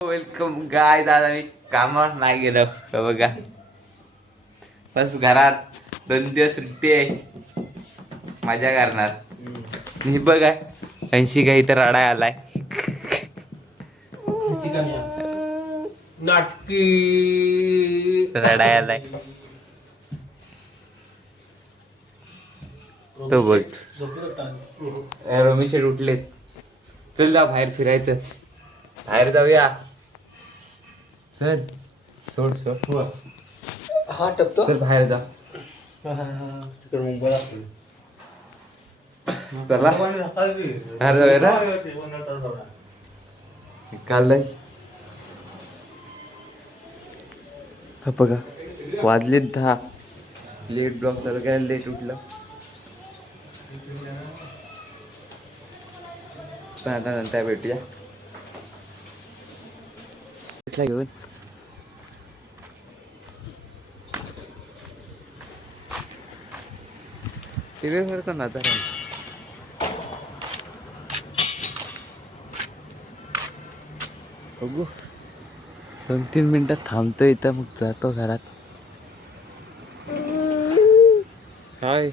Welcome गाय. दादा मी कामावर नाही गेलो बघा, बस घरात 2 दिवस सुट्टी आहे, मजा करणार. मी बघा 80 काही तर रडाय आलाय. नाटकी रडाय आलाय तो बघ. रमेश उठलेत. चल जा बाहेर फिरायचं, बाहेर जाऊया. चल सोड सोड. हा टपतो चल बाहेर जा. तिकडे मुंबईला चला बाहेर जाऊया ना. काल हा बघा वाजलेत 10. लेट ब्लॉक झालं काय, लेट उठलं. पण आता नंतर भेटूया घेऊन. सिरियस ना आता बघू. 2-3 मिनिटात थांबतो इथं, मग जातो घरात. हाय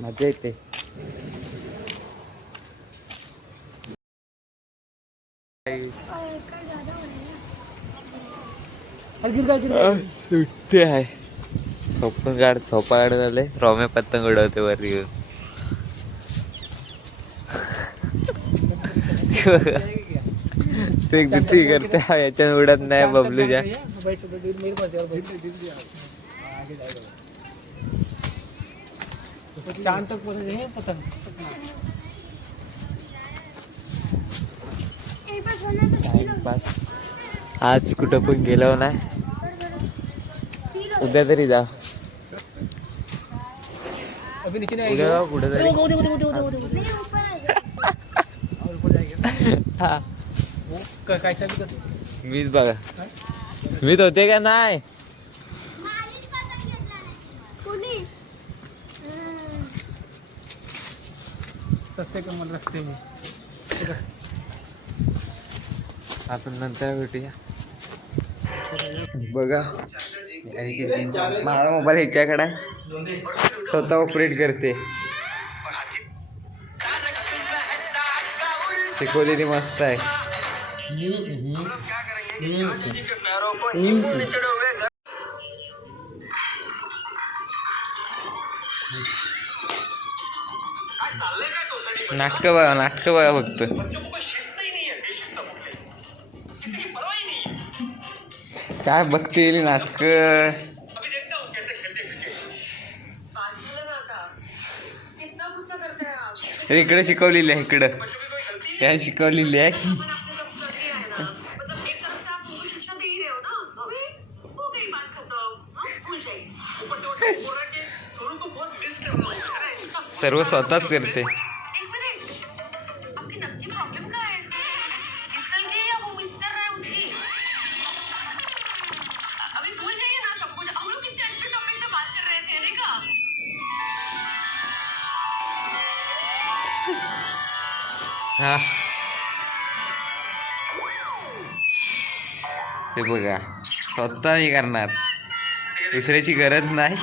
मजा येते. सुट्टी आहे. झोपा काढ झाले. रॉमे पतंग उडवते वर येऊन. ते किती करते याच्यात उडत नाही बबलूच्या. चांद तक पतंग. टाइमपास आज कुठं पण गेलो नाही. उद्या तरी जा. उद्या जाऊ कुठं तरी. हा काय सांगितलं मीच बघा. स्मित होते का नाही. सस्ते कमल रस्ते में. आपण नंतर भेटूया. बघा माझा मोबाईल ह्याच्याकडे स्वतः ऑपरेट करते. शिकवलेली मस्त आहे. नाटकं बघा फक्त. काय बघते नाटक. इकडे शिकवलेली आहे, इकडं या शिकवलेली आहे. सर्व स्वतःच करते. हा ते बघा स्वतः मी करणार, दुसऱ्याची गरज नाही.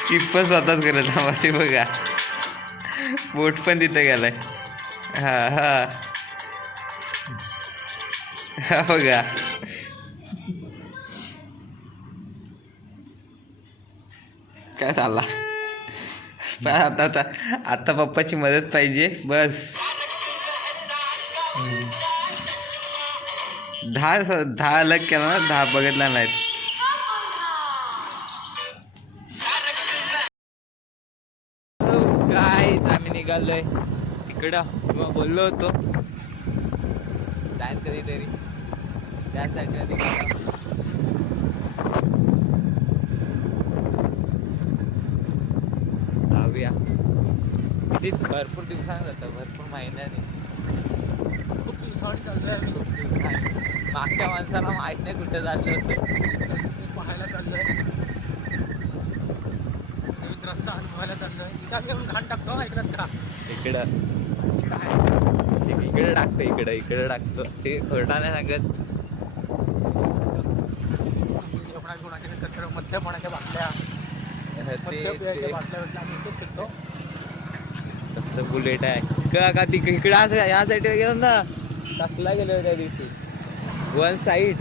स्किप पण स्वतःच करत आम्हा. ते बघा बोट पण तिथं गेलाय. हा हा हा बघा. काय झाला. आता पप्पाची मदत पाहिजे बस. 10 अलग केला ना, 10 बघितला नाहीत. काय आम्ही निघालोय तिकडं, किंवा बोललो होतो जाईन कधीतरी, त्यासाठी निघालो. जाऊया. भरपूर दिवसांनी जातं, भरपूर महिन्याने. खूप दिवसांनी चाललोय आम्ही. खूप दिवसांनी. मागच्या माणसाला माहीत नाही कुठं चाललं होतं. पाहायला चाललोय. रस्ता हलवायला चाललोय. इथं आम्ही येऊन घाण टाकतो हा, इकडं का इकडं इकडे टाकतो, इकडे टाकतो. ते खोटा नाही सांगत. कोणाच्या कचरा मध्यपणाच्या बाटल्या मध्य पियाच्या बाटल्या बिटल्या आम्ही इथेच फेकतो. मस्त बुलेट आहे का इकडं असं ह्या साईड गेलो ना, टाकला गेलो त्या दिवशी वन साईड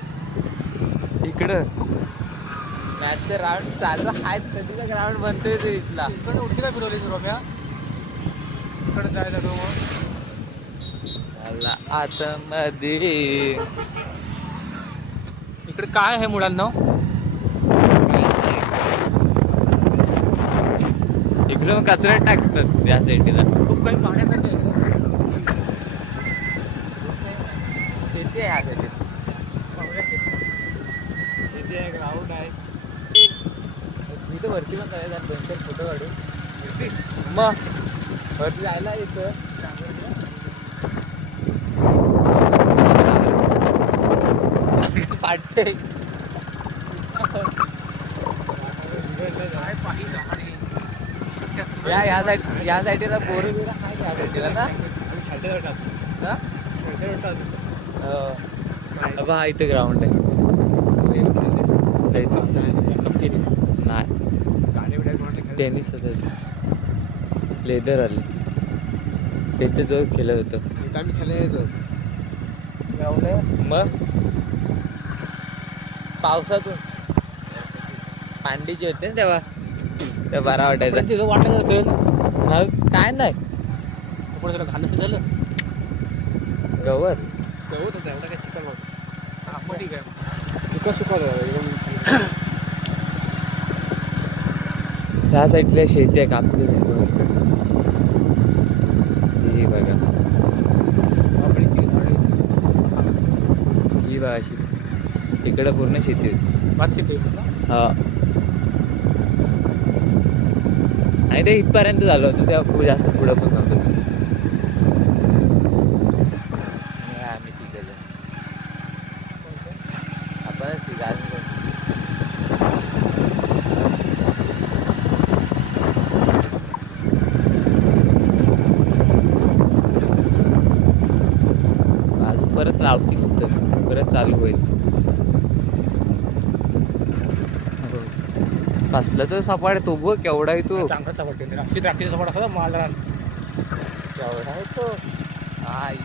इकडं मॅचचं राऊंड चालू आहे. कधीचा ग्राउंड बनतोय तो इथला. इकडे उलटी काय फिरवली रम्या, इकडे जायला तो झाला आतमध्ये. इकडे काय आहे मुलांना? इकडं मग कचरा टाकतात त्या साईडला. खूप काही पाहण्यासारखं आहे. शेती आहे ह्या साईडला. शेती आहे, ग्राउंड आहे. इथं वरती पण करायचं 2-4 फोटो काढू. मग वरती जायला येतं. पाटते या साईडला बोर बिर आहे या साईडला ना. हा इथं ग्राउंड आहे. नाही टेनिस होतं, लेदर आले त्याच्या जवळ खेळत होतं. आम्ही खेळायचो ग्राउंड आहे. मग पावसातून पांडीचे होते ना तेव्हा ते बरा वाटायचं. तिथं वाटत असेल काय नाही पुढे त्याला घालणं झालं गवत गवत होतं एवढा काय चिकन होतं. हा मग ठीक आहे, सुका सुका एकदम. त्या साईडला शेती आहे कापली. ही बघा, ही बघा शेती. इकडं पूर्ण शेती होती. भात शेती हा आणि ते इथपर्यंत झालं होतं. तेव्हा जास्त पुढं पण नव्हतं. आम्ही तिकडे आपण अजून परत लावतील तर परत चालू होईल. कसलं तर सपाट तो बघ केवढा आहे तो. चांगला सपाट द्राक्षीचा सपाट असा माल केवढा आहे तो. आई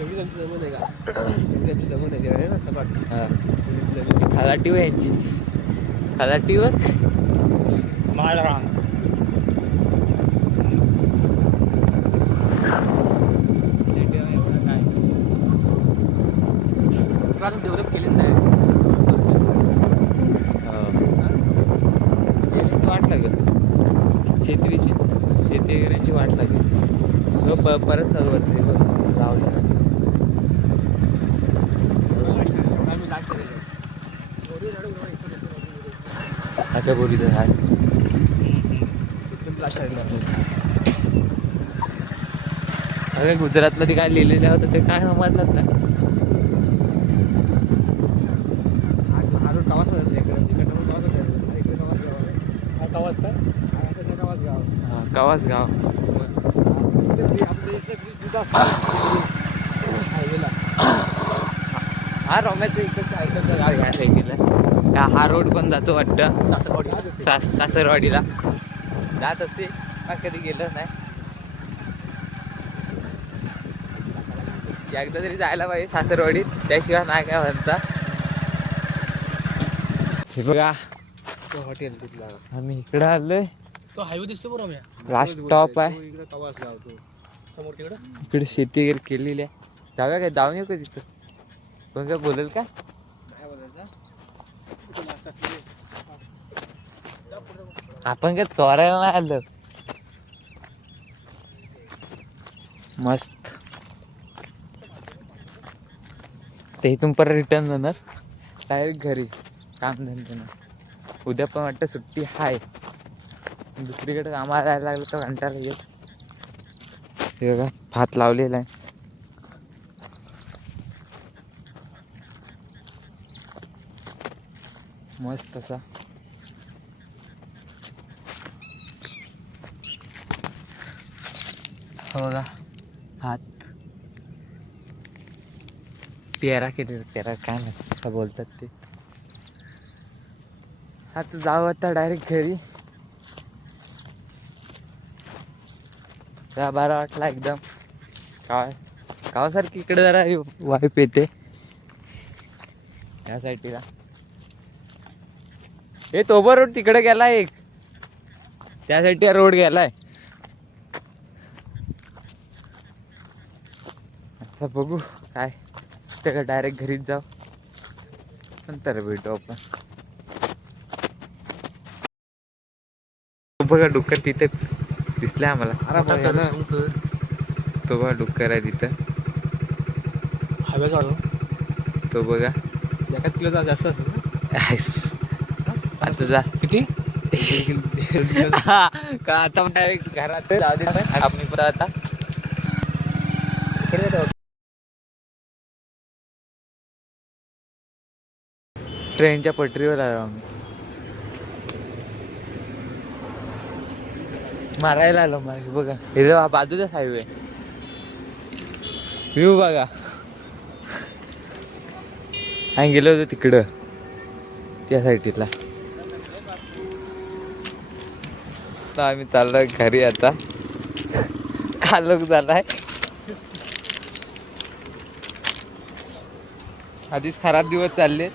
एवढी त्यांची जमीन आहे का? त्यांची जमीन आहे ना सपाट. हा खलाटी आहे यांची. खलाटी बघ माळ रान. अजून डेव्हलप केलेच नाही. वाट लागेल शेतीची, शेती वगैरेची वाट लागेल. परत चालू करते लावलं ना. आता बोली तर हाय अरे गुजरातमध्ये काय लिहिलेलं होतं ते काय समजलंच ना. कवास गाव हा रम्याचं इकडचं गाव ह्या साईडला. हा रोड पण जातो वाटतं सासरवाडीला जात असते. कधी गेलं नाही. एकदा तरी जायला पाहिजे सासरवाडीत, त्याशिवाय नाही काय म्हणता. हे बघा हॉटेल तिथला आम्ही इकडे आलोय. तो हायवे दिसतो बरोबर. लास्ट स्टॉप आहे. इकडे कवास गाव तो समोर तिकडं. इकडे शेती वगैरे केलेली आहे. जाऊया काय, जाऊन येऊ का तिथं? कोण काय बोलेल का? आपण काय चोरायला नाही आलं. मस्त. ते इथून परत रिटर्न जाणार डायरेक्ट घरी. काम धंद्यानं उद्या पण वाटतं सुट्टी आहे. दुसरीकडे कामाला जायला लागलं तर कंटाळा येईल. हे बघा भात लावलेला आहे. मस्त असा बघा हात पेरा केले पेरा काय नाही असं बोलतात ते. आता जाऊ आता डायरेक्ट घरी. बारा वाटला एकदम गावासारखी इकडे जरा वाईप येते या साईडला. हे तोबा रोड तिकडे गेलाय एक त्या साईडला रोड गेलाय. आता बघू काय त्या डायरेक्ट घरीच जाऊ नंतर भेटू आपण. बघा डुक्कर तिथे दिसलंय आम्हाला. तो बघा डुक्कर आहे तिथं. हव्या काढू तो बघा एका किलो जास्त असेल ना. आता जा किती का आता घरात जाऊ दे आपण पण आता ट्रेनच्या पटरीवर आलो आम्ही. मारायला आलो मागे बघा हे बाजूचाच हायवे व्ह्यू बघा. आणि गेलो होतो तिकडं त्या साईडला. आम्ही चाललो घरी आता. कालोख झालाय आधीच खराब दिवस चालले.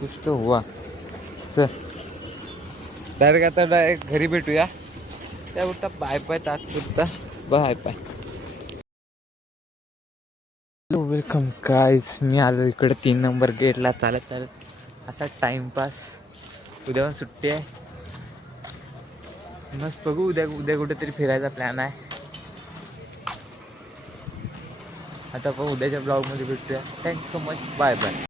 कुछ तो हुआ. चल डायरेक्ट आता डायरेक्ट घरी भेटूया. त्या उठता बाय पाय तात्पुरता बाय पाय. Welcome guys. मी आलो इकडे 3 नंबर गेटला चालत चालत असा टाइमपास. उद्या पण सुट्टी आहे. मस्त बघू उद्या कुठेतरी फिरायचा प्लॅन आहे. आता पण उद्याच्या ब्लॉगमध्ये भेटूया. Thank you so much. Bye bye.